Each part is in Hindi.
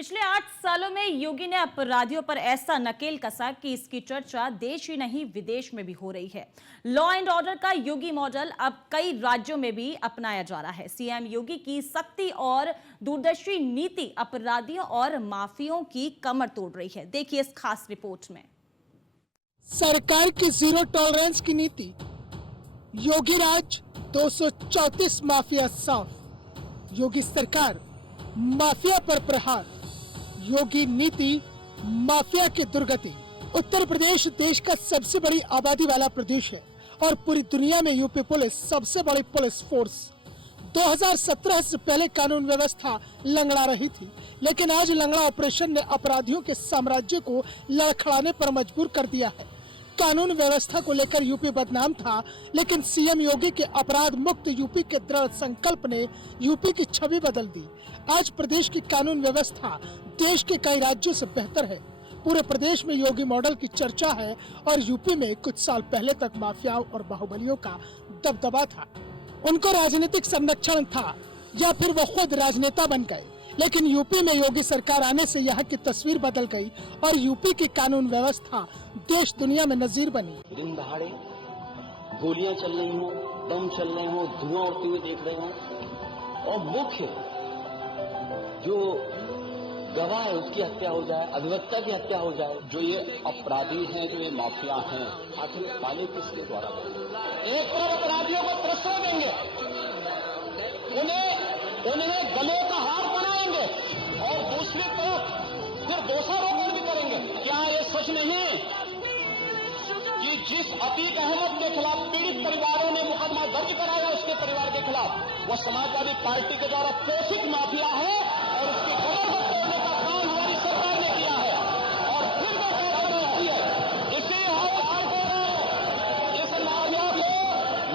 पिछले 8 सालों में योगी ने अपराधियों पर ऐसा नकेल कसा कि इसकी चर्चा देश ही नहीं विदेश में भी हो रही है। लॉ एंड ऑर्डर का योगी मॉडल अब कई राज्यों में भी अपनाया जा रहा है। सीएम योगी की सख्ती और दूरदर्शी नीति अपराधियों और माफियों की कमर तोड़ रही है। देखिए इस खास रिपोर्ट में। सरकार की जीरो टॉलरेंस की नीति, योगी राज 234 माफिया साफ, योगी सरकार माफिया पर प्रहार, योगी नीति माफिया की दुर्गति। उत्तर प्रदेश देश का सबसे बड़ी आबादी वाला प्रदेश है और पूरी दुनिया में यूपी पुलिस सबसे बड़ी पुलिस फोर्स। 2017 से पहले कानून व्यवस्था लंगड़ा रही थी, लेकिन आज लंगड़ा ऑपरेशन ने अपराधियों के साम्राज्य को लड़खड़ाने पर मजबूर कर दिया है। कानून व्यवस्था को लेकर यूपी बदनाम था, लेकिन सीएम योगी के अपराध मुक्त यूपी के दृढ़ संकल्प ने यूपी की छवि बदल दी। आज प्रदेश की कानून व्यवस्था देश के कई राज्यों से बेहतर है। पूरे प्रदेश में योगी मॉडल की चर्चा है और यूपी में कुछ साल पहले तक माफियाओं और बाहुबलियों का दबदबा था। उनको राजनीतिक संरक्षण था या फिर वो खुद राजनेता बन गए, लेकिन यूपी में योगी सरकार आने से यहाँ की तस्वीर बदल गई और यूपी की कानून व्यवस्था देश दुनिया में नजीर बनी। दिन दहाड़े गोलियां चल रही हो, बम चल रहे हो, धुआं उड़ते हुए देख रहे हो और मुख्य जो गवाह है उसकी हत्या हो जाए, अधिवक्ता की हत्या हो जाए। जो ये अपराधी हैं, जो ये माफिया हैं, आखिर पाले किसके द्वारा? एक तरफ अपराधियों को प्रश्रय देंगे, उन्हें गले का हार बनाएंगे और दूसरी तरफ फिर दोषारोपण भी करेंगे। क्या ये सच नहीं कि जिस अतीक अहमद के खिलाफ पीड़ित परिवारों ने मुकदमा दर्ज कराया, उसके परिवार के खिलाफ, वह समाजवादी पार्टी के द्वारा पोषित माफिया है और उसकी कमर को तोड़ने का काम हमारी सरकार ने किया है और फिर वह फैसला होती है। इसी हाथ दे रहे हैं, इस माफिया को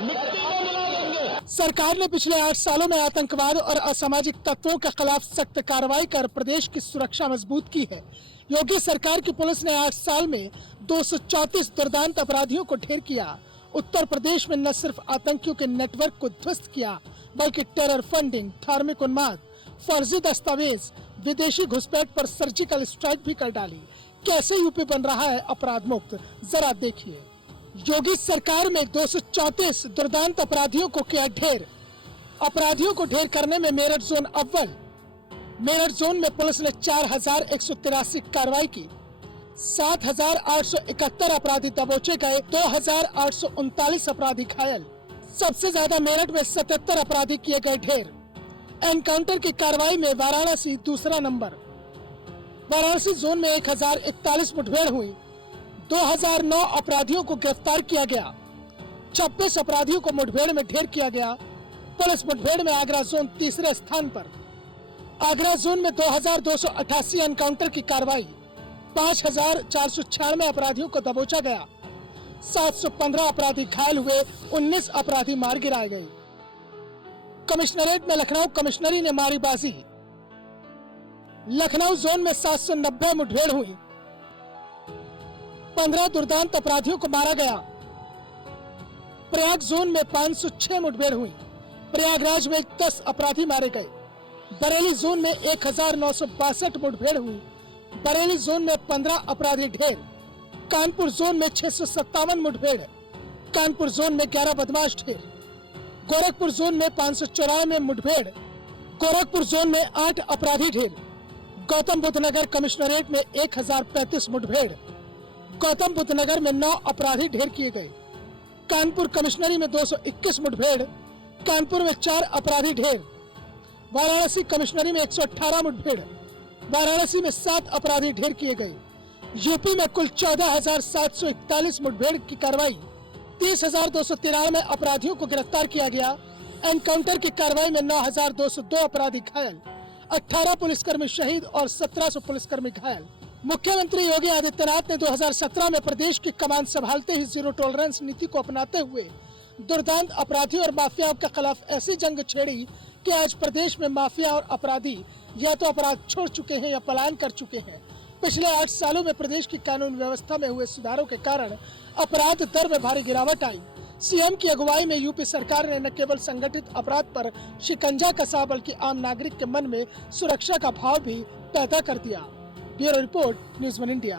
मिट्टी में मिला देंगे। सरकार ने पिछले 8 सालों में आतंकवाद और असामाजिक तत्वों के खिलाफ सख्त कार्रवाई कर प्रदेश की सुरक्षा मजबूत की है। योगी सरकार की पुलिस ने 8 साल में 234 दुर्दांत अपराधियों को ढेर किया। उत्तर प्रदेश में न सिर्फ आतंकियों के नेटवर्क को ध्वस्त किया, बल्कि टेरर फंडिंग, धार्मिक उन्माद, फर्जी दस्तावेज, विदेशी घुसपैठ पर सर्जिकल स्ट्राइक भी कर डाली। कैसे यूपी बन रहा है अपराध मुक्त, जरा देखिए। योगी सरकार में 234 दुर्दांत अपराधियों को किया ढेर। अपराधियों को ढेर करने में मेरठ जोन अव्वल। मेरठ जोन में पुलिस ने 4183 कार्रवाई की, 7871 अपराधी दबोचे गए, 2839 अपराधी घायल। सबसे ज्यादा मेरठ में 77 अपराधी किए गए ढेर। एनकाउंटर की कार्रवाई में वाराणसी दूसरा नंबर। वाराणसी जोन में 1041 मुठभेड़ हुई, 2009 अपराधियों को गिरफ्तार किया गया, 26 अपराधियों को मुठभेड़ में ढेर किया गया। पुलिस मुठभेड़ में आगरा जोन तीसरे स्थान पर। आगरा जोन में 2288 एनकाउंटर की कार्रवाई, 5496 अपराधियों को दबोचा गया, 715 अपराधी घायल हुए, 19 अपराधी मार गिराए गए। कमिश्नरेट में लखनऊ कमिश्नरी ने मारी बाजी। लखनऊ जोन में 790 मुठभेड़ हुई, 15 दुर्दांत अपराधियों को मारा गया। प्रयाग जोन में 506 मुठभेड़ हुई, प्रयागराज में 10 अपराधी मारे गए। बरेली जोन में 1962 मुठभेड़ हुई, बरेली जोन में 15 अपराधी ढेर। कानपुर जोन में 657 मुठभेड़, कानपुर जोन में 11 बदमाश ढेर। गोरखपुर जोन में 594 मुठभेड़, गोरखपुर जोन में 8 अपराधी ढेर। गौतम बुद्ध नगर कमिश्नरेट में 1035 मुठभेड़, गौतम बुद्ध नगर में 9 अपराधी ढेर किए गए। कानपुर कमिश्नरी में 221 मुठभेड़, कानपुर में 4 अपराधी ढेर। वाराणसी कमिश्नरी में 118 मुठभेड़, वाराणसी में 7 अपराधी ढेर किए गए। यूपी में कुल 14,741 मुठभेड़ की कार्रवाई, 30,293 अपराधियों को गिरफ्तार किया गया। एनकाउंटर की कार्रवाई में 9,202 अपराधी घायल, 18 पुलिसकर्मी शहीद और 1700 पुलिसकर्मी घायल। मुख्यमंत्री योगी आदित्यनाथ ने 2017 में प्रदेश की कमान संभालते ही जीरो टॉलरेंस नीति को अपनाते हुए दुर्दांत अपराधियों और माफियाओं के खिलाफ ऐसी जंग छेड़ी कि आज प्रदेश में माफिया और अपराधी या तो अपराध छोड़ चुके हैं या पलायन कर चुके हैं। पिछले 8 सालों में प्रदेश की कानून व्यवस्था में हुए सुधारों के कारण अपराध दर में भारी गिरावट आई। सीएम की अगुवाई में यूपी सरकार ने न केवल संगठित अपराध पर शिकंजा कसा बल्कि आम नागरिक के मन में सुरक्षा का भाव भी पैदा कर दिया। Bureau report, news one India.